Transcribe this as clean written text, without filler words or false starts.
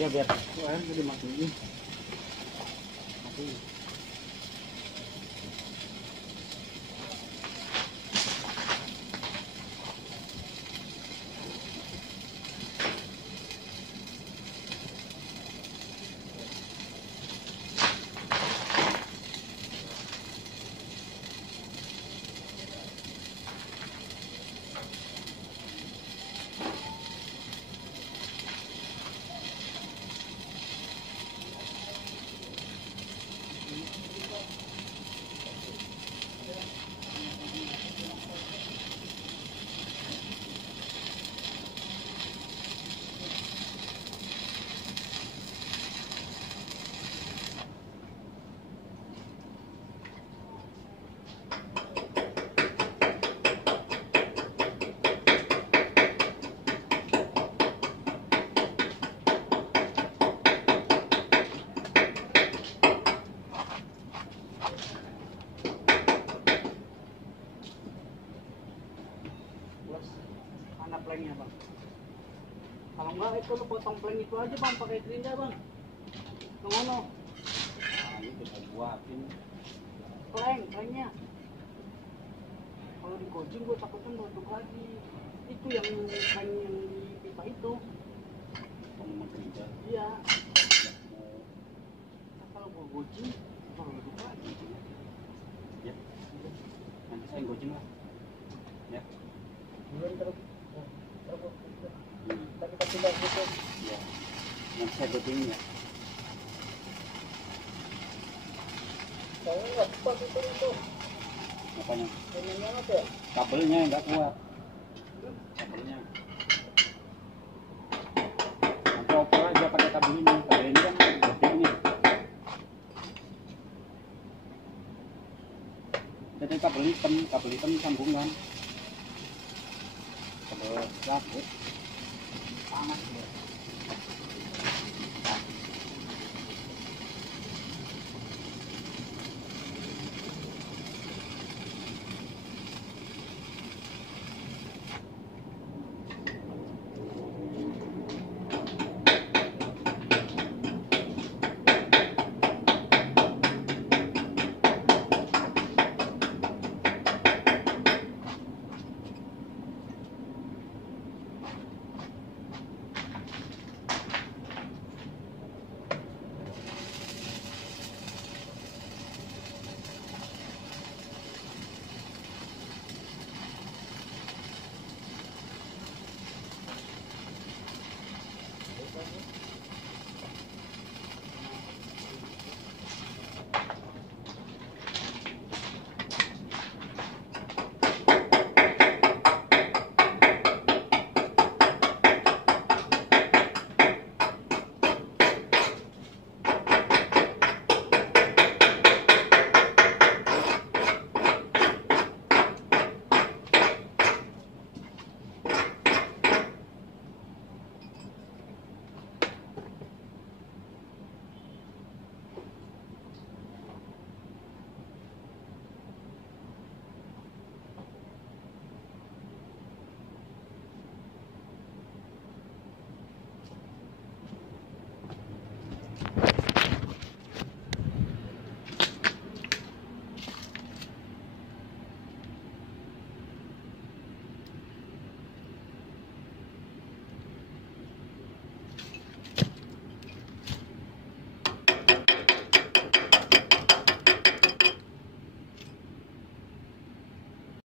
Iya biar air jadi matiin. Mati. Mana planknya bang? Kalau enggak itu lu potong plank itu aja bang, pakai gerinda bang. Ngono. Nah, ini kita buatin planknya. Kalau di coaching gue takutnya meletup lagi. Itu yang plank yang di pipa itu. Ngomong gerinda. Iya. Nah, kalau gue coaching baru meletup lagi. Ya. Nanti saya coaching lah. Ya. Terus. Tapi tidak gitu. Ya. Nanti saya beding ya. Saya nggak kuat itu. Apanya? Ininya apa ya? Kabelnya nggak kuat. Kabelnya. Nanti oper aja pakai kabel ini. Kabel ini kan gede nih. Jadi kabel hitam sambungan. Kabel gas, panas ya.